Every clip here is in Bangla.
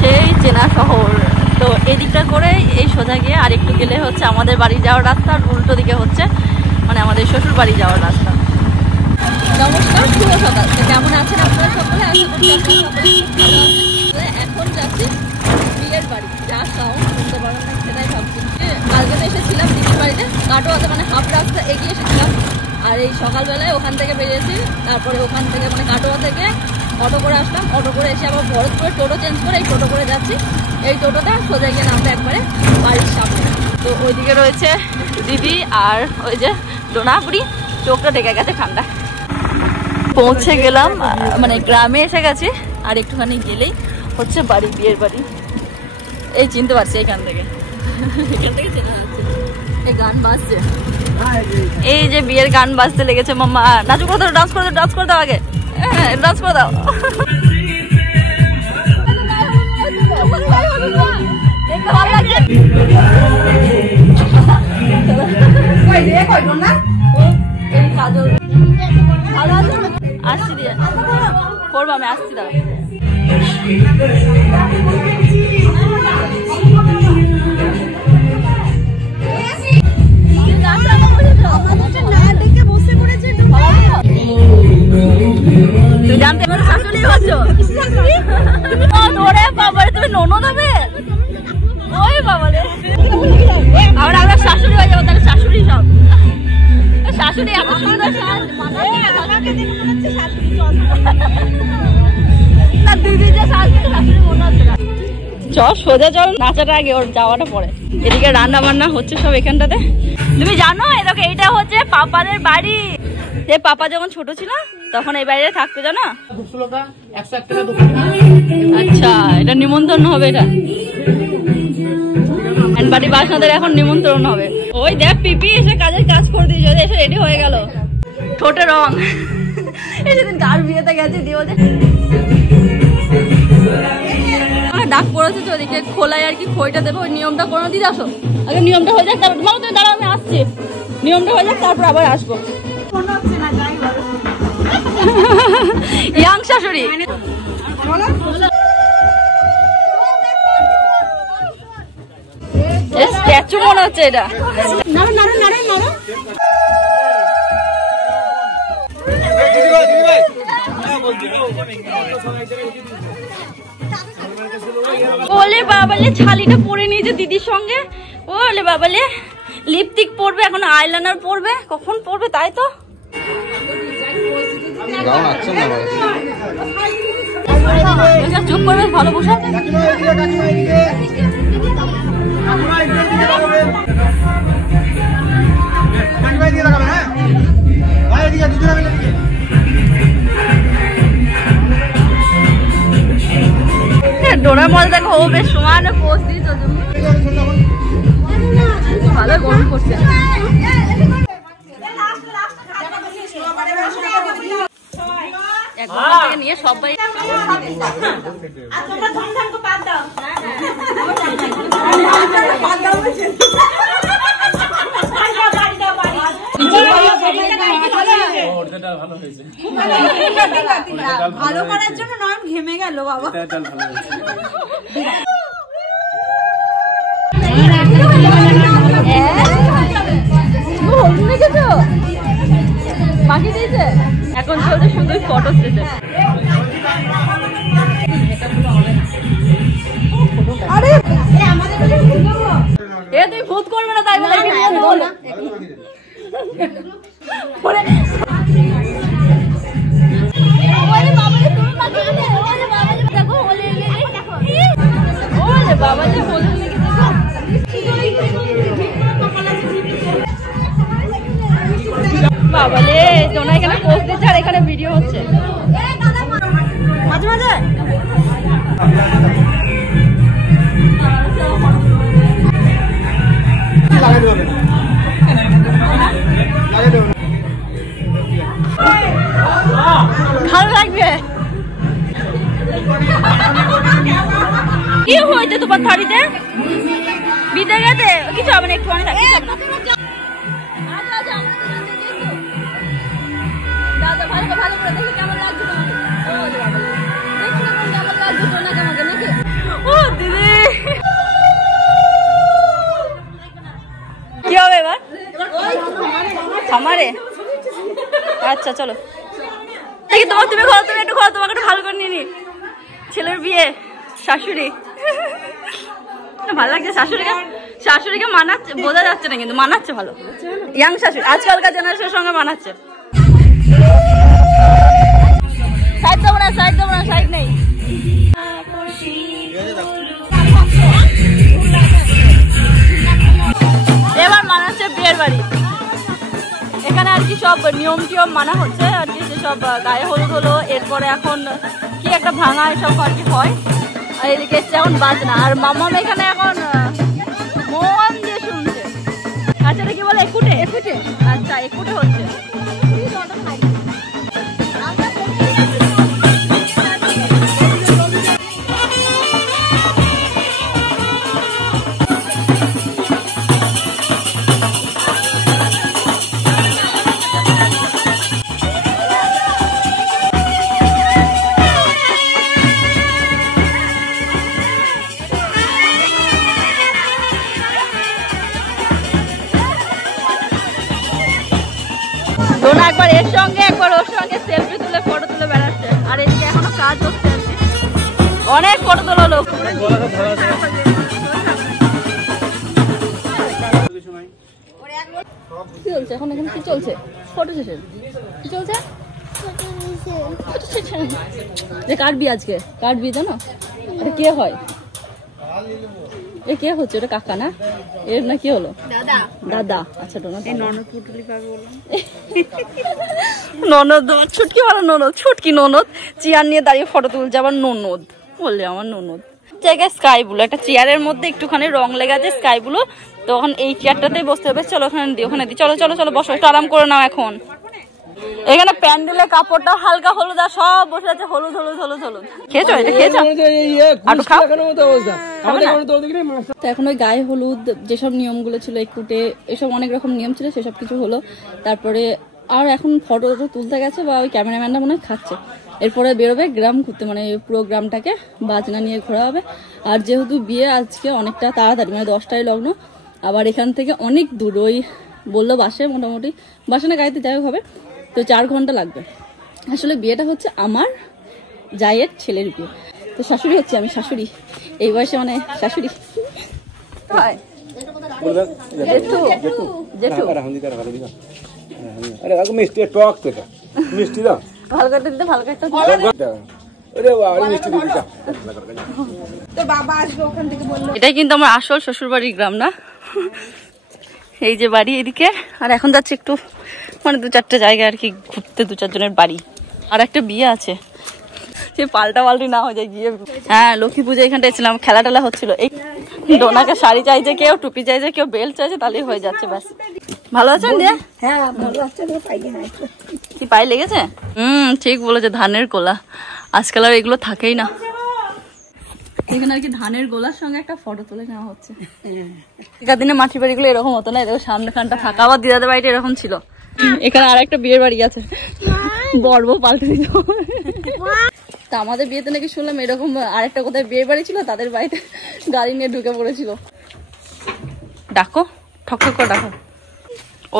সেই চেনা শহর তো এদিকটা করে এই সোজা গিয়ে আর একটু গেলে হচ্ছে আমাদের বাড়ি যাওয়ার রাস্তা, আর উল্টো দিকে হচ্ছে মানে আমাদের শ্বশুর বাড়ি যাওয়ার রাস্তা। নমস্কার, শুভ সকাল। কেমন আছেন আপনারা সকলে? এখন যাচ্ছি বিয়ের বাড়ি। যা সাউন্ড শুনতে পারেন না সেটাই ভাবছি। কালকে তো এসেছিলাম দিদির বাড়িতে কাটোয়াতে, মানে হাফ রাস্তা এগিয়ে এসেছিলাম। আর এই সকালবেলায় ওখান থেকে বেরিয়েছি, তারপরে ওখান থেকে মানে কাটোয়া থেকে অটো করে আসলাম। অটো করে এসে আবার ভরতপুরে টোটো চেঞ্জ করে এই টোটো করে যাচ্ছি। এই টোটোটা সোজা গিয়ে নামবে একবারে বাড়ির সামনে। তো ওইদিকে রয়েছে দিদি আর ওই যে ডোনাপুরি, চোখটা ঢেকে গেছে ঠান্ডা। পৌঁছে গেলাম, মানে গ্রামে এসে গেছি। আর একটুখানি গেলেই হচ্ছে বাড়ি, বিয়ের বাড়ি। এই চিনতে পারছি এখান থেকে, এখান থেকে চেনা যাচ্ছে। এই গান বাজছে, এই যে বিয়ের গান বাজতে লেগেছে। মাম্মা নাচু করে দাও, ডান্স করে দাও, ডান্স করে দাও, আগে ডান্স করে দাও। আসছি দিয়ে করবো, আমি আসছি দাও। তুই জানতে পারো শাশুড়ি হচ্ছ? ওরে বাবারে, তুমি ননদ হবে? ওই বাবারে, আমরা শাশুড়ি হয়ে যাবো তাহলে। শাশুড়ি সব শাশুড়ি এত সুন্দর না, দিদি যে শাশুড়ি মনে হচ্ছে না। চল সোজা চল, নাচাটা আগে, ওর যাওয়াটা পরে। এদিকে রান্না বান্না হচ্ছে সব এখানটাতে। তুমি জানো এরকম এইটা হচ্ছে পাপাদের বাড়ি। যে পাপা যখন ছোট ছিল তখন এই বাড়িতে থাকতো, জানো? আচ্ছা, এটা নিমন্ত্রণ হবে। এটা বাড়ি বাসনাদের এখন নিমন্ত্রণ হবে। ওই দেখ পিপি এসে কাজের কাজ করে দিয়েছে, এসে রেডি হয়ে গেল। ঠোঁটে রং, সেদিন কার বিয়েতে গেছে দিয়ে ডাক পড়েছে তো ওদিকে খোলায় আর কি খইটা দেবে। ওই নিয়মটা কোনো দিদি আসো, আগে নিয়মটা হয়ে যাক, তারপর মামা তুমি দাঁড়াও, আমি আসছি। নিয়মটা হয়ে যাক তারপর আবার আসবো। ইয়াং শাশুড়ি স্ট্যাচু মনে হচ্ছে এটা। ওলে বাবালে ছালিটা পরে নিয়েছে দিদির সঙ্গে। ওলে বাবালে লিপস্টিক পরবে, এখন আইলাইনার পরবে, কখন পরবে তাই তো। চুপ করবে, ভালো পোশাক। ডোনার মধ্যে দেখো ও বেশ সমানে পোজ দিয়েছ, ভালো গরম করছে। নিয়ে সবাই ভালো করার জন্য নয়ন ঘেমে গেল বাবা। বাকি দিয়েছে এখন চলছে শুধু ফটো স্টেশন। এ তুই ভূত করবে না তাই বলে বাবালে জোনা এখানে পোস্ট দিচ্ছে আর এখানে ভিডিও হচ্ছে মাঝে মাঝে। ভালো লাগবে। কি হয়েছে তোমার থাড়িতে? বিতে গেছে কিছু হবে না, একটু অনেক ভালো করে দেখি কেমন লাগছে তোমাকে। কেমন লাগছে তোমাকে নাকি? ও দিদি কি হবে এবার? আমারে আচ্ছা চলো দেখি তোমার, তুমি ঘর, তুমি একটু ঘর, তোমাকে একটু ভালো করে নিয়ে নি। ছেলের বিয়ে, শাশুড়ি ভালো লাগছে। শাশুড়িকে মানাচ্ছে, বোঝা যাচ্ছে না কিন্তু মানাচ্ছে ভালো। ইয়াং শাশুড়ি, আজকালকার জেনারেশনের সঙ্গে মানাচ্ছে। সাইড দেবো না, সাইড দেবো না, সাইড নেই। এবার মানাচ্ছে বিয়ের বাড়ি। এখানে আর কি সব নিয়ম টিয়ম মানা হচ্ছে আর কি, যেসব গায়ে হলুদ হলো, এরপরে এখন কি একটা ভাঙা এসব আর কি হয়। আর এদিকে এসছে এখন বাজনা, আর মামা এখানে এখন মন দিয়ে শুনছে। আচ্ছা এটা কি বলে? একুটে? একুটে, আচ্ছা একুটে হচ্ছে। ডোনা একবার এর সঙ্গে একবার ওর সঙ্গে সেলফি তুলে ফটো তুলে বেড়াচ্ছে। আর এদিকে এখনো কাজ হচ্ছে, অনেক ফটো তোলা লোক। কি চলছে এখন? এখানে কি চলছে? ফটো সেশন কি চলছে? যে কাটবি আজকে, কাটবি জানো? এটা কে হয়? এ কে হচ্ছে? ওটা কাকা না? এর না কি হলো? দাদা। দাদা, আচ্ছা ডোনা ননদ পুটুলি পাবে বললাম। ননদ, ছুটকি বলো ননদ, ছুটকি ননদ চেয়ার নিয়ে দাঁড়িয়ে ফটো তুলছে, আবার ননদ বললে আমার ননদ। জায়গায় স্কাই ব্লু, একটা চেয়ারের মধ্যে একটুখানি রং লেগে আছে স্কাই ব্লু, তখন এই চেয়ারটাতেই বসতে হবে। চলো ওখানে দিই, ওখানে দিই, চলো চলো চলো বসো, একটু আরাম করে নাও। এখন এখানে প্যান্ডেলের কাপড়টা হালকা হলুদ, আর সব বসে আছে হলুদ হলুদ হলুদ হলুদ। খেয়েছো? এটা খেয়েছো? তো এখন ওই গায়ে হলুদ যেসব নিয়মগুলো ছিল, একুটে, এসব অনেক রকম নিয়ম ছিল, সেসব কিছু হলো। তারপরে আর এখন ফটো তুলতে গেছে, বা ওই ক্যামেরাম্যানটা মনে হয় খাচ্ছে। এরপরে বেরোবে গ্রাম ঘুরতে, মানে পুরো গ্রামটাকে বাজনা নিয়ে ঘোরা হবে। আর যেহেতু বিয়ে আজকে অনেকটা তাড়াতাড়ি, মানে 10টায় লগ্ন, আবার এখান থেকে অনেক দূর, ওই বললো বাসে, মোটামুটি বাসে না গাড়িতে যাই হবে, তো 4 ঘন্টা লাগবে। আসলে বিয়েটা হচ্ছে আমার জায়ের ছেলের বিয়ে, তো শাশুড়ি হচ্ছে আমি, শাশুড়ি এই বয়সে মানে শাশুড়ি। এটাই কিন্তু আমার আসল শ্বশুর বাড়ির গ্রাম না? এই যে বাড়ি এদিকে, আর এখন যাচ্ছে একটু মানে 2-4টা জায়গা আর কি ঘুরতে, 2-4 জনের বাড়ি। আর একটা বিয়ে আছে, সে পাল্টা পাল্টি না হয়ে যায় গিয়ে। হ্যাঁ লক্ষ্মী পুজো এখানটায় ছিলাম, খেলা টেলা হচ্ছিল। এই ডোনাকে শাড়ি চাইছে, কেউ টুপি চাইছে, কেউ বেল্ট চাইছে, তাহলেই হয়ে যাচ্ছে ব্যাস। ভালো আছেন দিয়ে? হ্যাঁ ভালো আছে। কি পায়ে লেগেছে? ঠিক বলেছে, ধানের গোলা। আজকাল আর এগুলো থাকেই না। এখানে আর কি ধানের গোলার সঙ্গে একটা ফটো তুলে নেওয়া হচ্ছে। এখান দিনে মাটির বাড়িগুলো এরকম হতো না, এরকম সামনে খানটা ফাঁকা। আবার দিদাদের বাড়িটা এরকম ছিল। এখানে আর একটা বিয়ের বাড়ি আছে, বর্ব পাল্টে দিত। তা আমাদের বিয়েতে নাকি শুনলাম এরকম আরেকটা কোথায় বিয়ের বাড়ি ছিল, তাদের বাড়িতে গাড়ি নিয়ে ঢুকে পড়েছিল। ডাকো, ঠক ঠক করে ডাকো।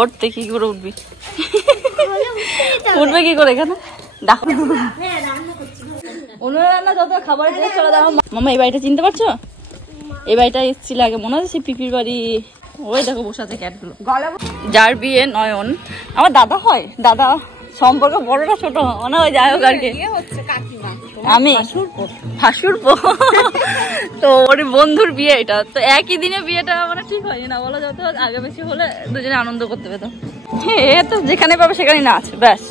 উঠতে কি করে উঠবি? উঠবে কি করে এখানে? ডাকো। অন্য রান্না যত খাবার জিনিস চলে দাও। মামা এই বাড়িটা চিনতে পারছো? এই বাড়িটা এসেছিল আগে, মনে আছে? পিপির বাড়ি। ওই দেখো বসে আছে ক্যাটগুলো। যার বিয়ে নয়ন আমার দাদা হয়, দাদা সম্পর্ক বড়টা ছোট মনে হয়, যাই হোক আর কি। আমি হাসুরপো, তো ওর বন্ধুর বিয়ে এটা, তো একই দিনে বিয়েটা মানে ঠিক হয়নি না বলো, যত আগে বেশি হলে দুজনে আনন্দ করতে পেতো। হ্যাঁ তো যেখানে পাবে সেখানে নাচ, ব্যাস।